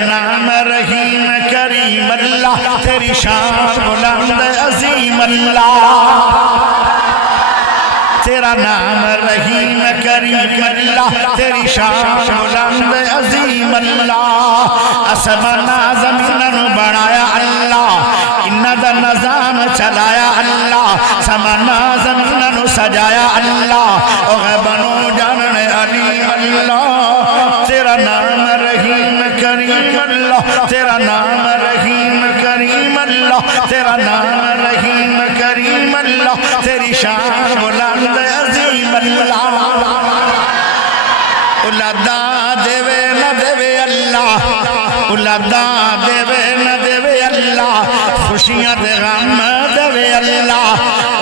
نام رحیم کریم اللہ، تیری شان بلند عظیم اللہ، تیرا نام رحیم کریم اللہ، تیری شان بلند عظیم اللہ، اسمانا زمینن بڑھایا اللہ، دا نظام چلایا اللہ، سمانا زمینن سجایا اللہ، غیبنو جانن علیم اللہ، تیرا نام رحیم کریم اللہ، تیرا نام رحیم کریم اللہ، تیرا نام رحیم کریم اللہ، تیری شان بلند عظیم اللہ، اولادا دیوے نہ دیوے اللہ، اولادا دیوے نہ دیوے اللہ، خوشیاں دے غم دیوے اللہ،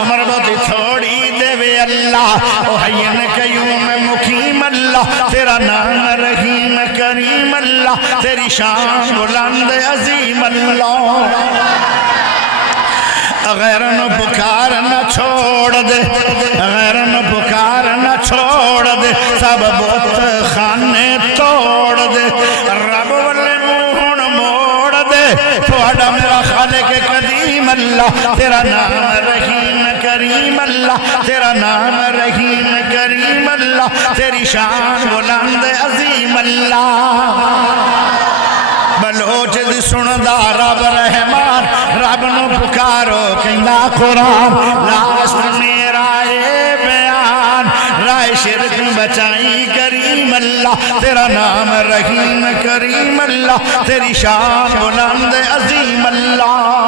عمر بہت تھوڑی دیوے اللہ، او حین قیوم مقیم اللہ، تیرا نام رحیم کریم اللہ، تیری شان بلند عظیم اللہ، غیرن پکار نہ چھوڑ دے، غیرن پکار نہ چھوڑ دے، سب بت خانے توڑ دے، رب والے منہ موڑ دے، تھوڑا میرا خالق قدیم اللہ، تیرا نام رحیم کریم اللہ، تیرا نام رحیم کریم اللہ، تیری شان بلند عظیم اللہ، بلوچ دی سندہ رب رحمان، رب نو پکارو کہندا قرآن، لاست میرا اے بیان، رائے شرک بچائی کریم اللہ، تیرا نام رحیم کریم اللہ، تیری شان بلند عظیم اللہ،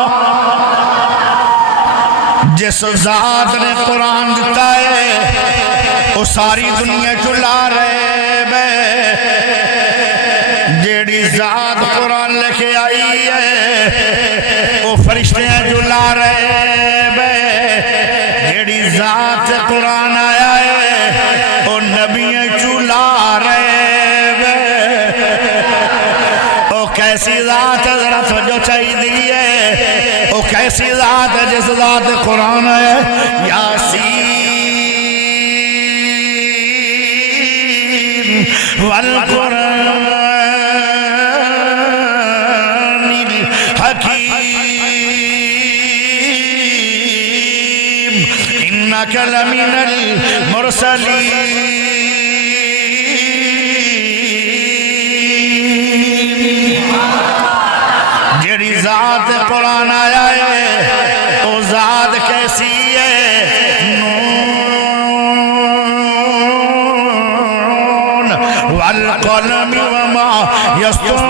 جس ذات نے قرآن دیتا ہے وہ ساری دنیا چلا رہے بے، جیڑی ذات قرآن لکھے آئی ہے وہ فرشتے جلا رہے بے، جیڑی ذات قرآن آیا ہے وہ نبی چلا رہے بے، وہ کیسی ذات ذرا توجہ چاہی دیئے، وہ کیسی ذات ہے جس ذات قرآن ہے، یاسین والقرآن إنك لمن المرسلين، جیڑی ذات قرآن آیا ہے وہ ذات کیسی ہے، نون والقلم وما يسطرون،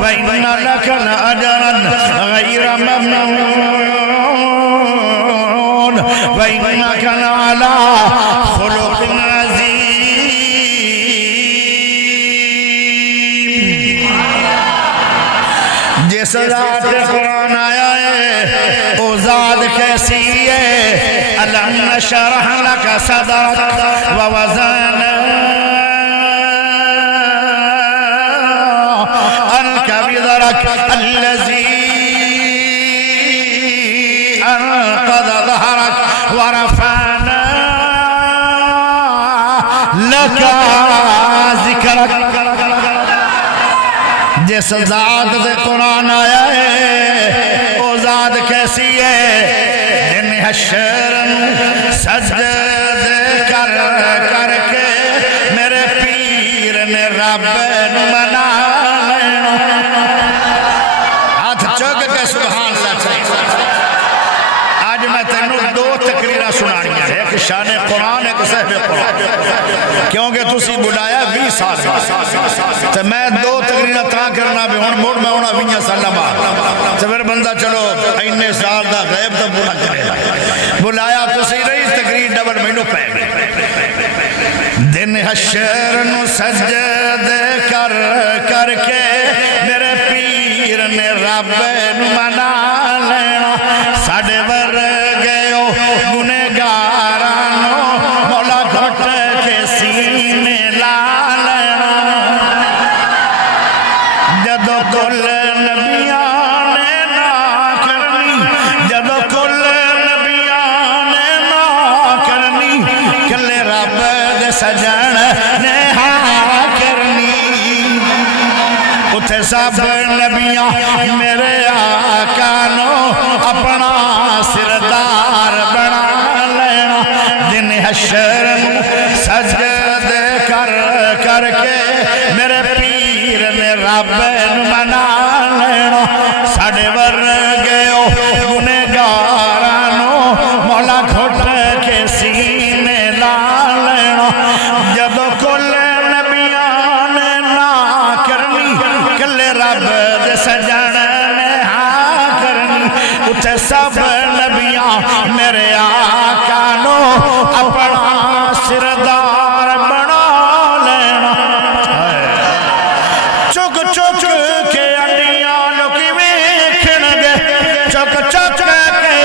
وَإِنَّ لَكَ لَأَجْرًا غَيْرَ مَمْنُونٍ وَإِنَّكَ لَعَلَىٰ خُلُقٍ عَظِيمٍ، جس ذات قرآن آیا ہے وہ ذات کیسی ہے، أَلَمْ نَشْرَحْ لَكَ صَدْرَكَ وَوَضَعْنَا الذي أنقذ ظهرك ورفعنا لك ذكرك، جس ذات سے قرآن آیا ہے وہ ذات کیسی ہے، جن حشر سجد کر کر کے میرے پیر نے رب منا، ایک شان قرآن ایک صحب قرآن، کیونکہ تسی بلایا 20 سال تو میں 2 تقریرہ تاں کرنا بھی ہون موڑ میں ہونا 20 سالہ بعد، تو پھر بندہ چلو اینے سال دا غیب تو بولا کرے، بلایا تسی رہی تقریر ڈبل مہینوں پہ دن حشر نو سجد کر کر کے میرے پیر نے رب منا لینا، ساڑھے ور گئے گنہگارانو مولا گھٹ کے سینے لا لینا، جدو کو کل نبیاں نے نا کرنی جدو کل نبیاں نے نا کرنی کلے رب دے سجن نے ہاں کرنی اتھے سب نبیاں میرے آقا نو اپنا سردار بنا لینا دن حشر سجد کر کر کے میرے پیر نے رب منا لینا ساڑے ورگیو گنہگارانو مولا گھٹ کے سینے لا لینا جدو کل نبیاں نے نا کرنی کلے رب دے سجن نے ہاں کرنی اتھے سب نبیاں میرے آقا نو اپنا سردار بنا لینا چک چک کے انڈیاں لوکی ویکھن گے چک چک کے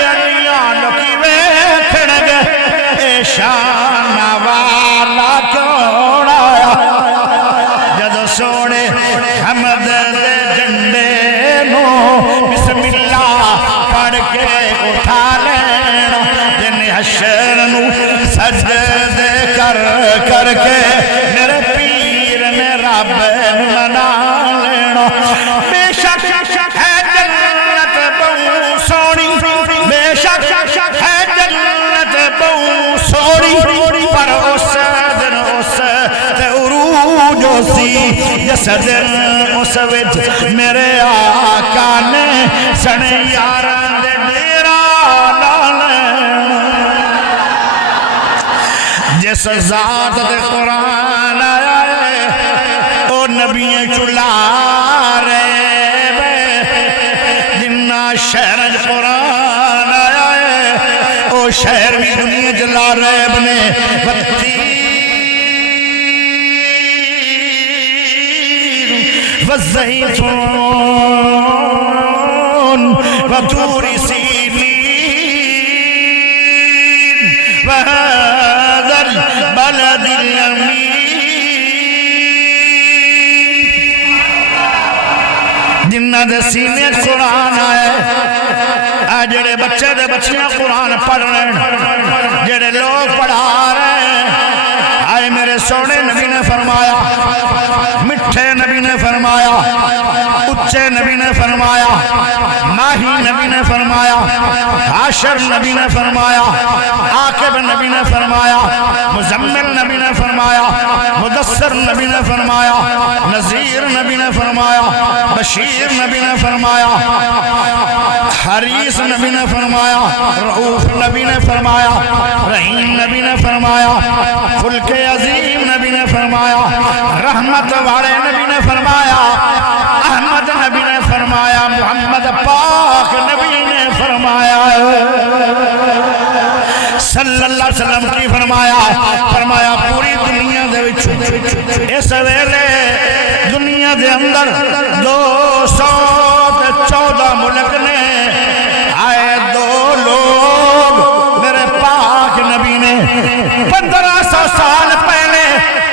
انڈیاں لوکی ویکھن گے اے شان والا کون آیا جدو سونے حمد دے جنڈے نو بسم اللہ پڑھ کے اٹھا لینا جن حشر نو سجدے کر کر کے میرے پیر نے رب منا لینا بے شک ہے جنت بہو سونی بے شک ہے جنت بہو سونی پر اس دن اس تے عروج سی جس دن اس وچ میرے آقا نے سنے یاران دے ڈیرا لا لینا جس ذات دے قرآن آیا ہے او نبییں چلا رہے بے جنہ شہر قرآن آیا ہے او شہر بھی دنیا جلا رہے بنے والزيتون وطور سينين وهذا البلد الأمين جنہ دے سینے قرآن آئے جڑے بچے دے بچیاں قرآن پڑھ رہے ہیں جڑے لوگ پڑھا رہے ہیں آئے میرے سونے نبی نے فرمایا مٹھے نبی نے فرمایا اچھے نبی نے فرمایا ماہی نبی نے فرمایا عاشر نبی نے فرمایا عاقب نبی نے فرمایا مزمل نبی نے فرمایا مدثر نبی نے فرمایا نذیر نبی نے فرمایا بشیر نبی نے فرمایا حریص نبی نے فرمایا رعوف نبی نے فرمایا رحیم نبی نے فرمایا خلق عظیم نبی نے فرمایا رحمت والے نبی نے فرمایا احمد نبی نے فرمایا محمد پاک نبی نے فرمایا صلی اللہ علیہ وسلم کی فرمایا پوری دنیا دے وچوں اس ویلے دنیا دے اندر 214 ملک نے آئے 2 لوگ میرے پاک نبی نے 1500 سال پہلے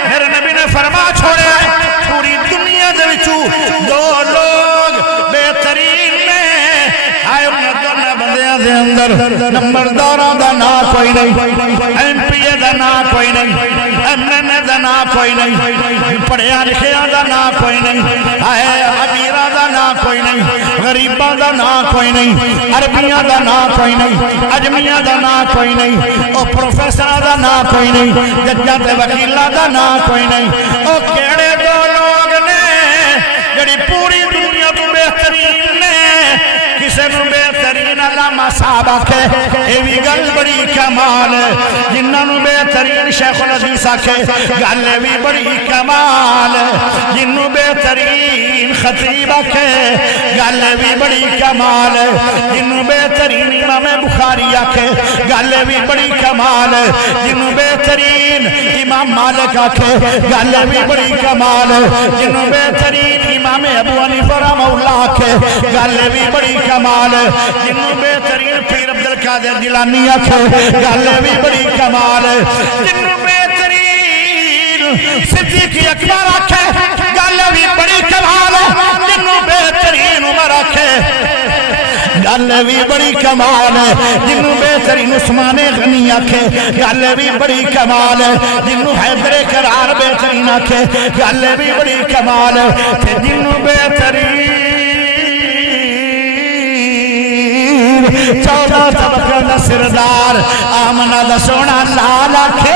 میرے نبی نے فرما چھوڑے آئے پوری دنیا دے وچوں 2 لوگ بہترین نے آئے انہیں دونوں بندیاں دے اندر نمبرداراں دا نا کوئی نہیں ایم پی اے دا نا کوئی نہیں ایم این اے دا نا کوئی نہیں پڑھیا لکھیا دا نا کوئی نہیں آئے امیراں دا نا کوئی نہیں غریباں دا نا کوئی نہیں عربیاں دا نا کوئی نہیں اجمیاں دا نا کوئی نہیں او پروفیسر دا نا کوئی نہیں ججاں تے وکیلاں دا نا کوئی نہیں او کیڑے 2 لوگ نے جڑی پوری دنیا تو بہترین نے کسے نو بہترین علامہ صاحب آکھے اے بھی گل بڑی کمال جنہاں نو بہترین شیخ الحدیث آکھے گل بھی بڑی کمال جنہوں بہترین خطیب آکھے گل بھی بڑی کمال جنہوں بہترین امام بخاری آکھے گل بھی بڑی کمال جنہوں بہترین امام مالک آکھے گل بھی بڑی کمال جنہوں بہترین امام ابو حنیفہ رحمہ اللہ آکھے گل بھی بڑی کمال جنہوں بہترین پیر عبدالقادر جیلانی آکھے گل بھی بڑی کمال جنہوں بہترین صدیق اکبر آکھے گل بھی بڑی کمال جنہوں بہترین گل بھی بڑی کمال ہے جنوں بہترین عثمان غنی آکھے گل بھی بڑی کمال ہے جنوں حیدر کرار بہترین آکھے گل بھی بڑی کمال ہے تے جنوں بہترین 14 طبقہ دا سردار آمنہ دا سونا لال آکھے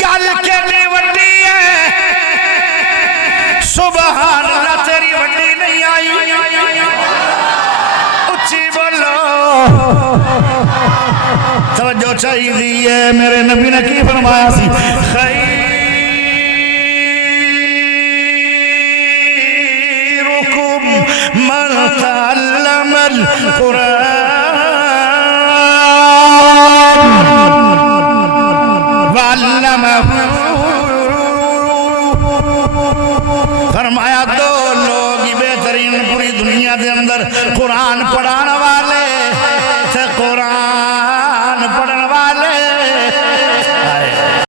گل کے بھی وڈی ہے سبحان اللہ تیری وڈی نہیں آئی اچھی بولو توجہ چاہی دیئے میرے نبی نے کی فرمایا سی خیرکم من تعلم القرآن وعلمہ فرمایا دو لوگ بہترین پوری دنیا دے اندر قرآن پڑھانا والے سے قرآن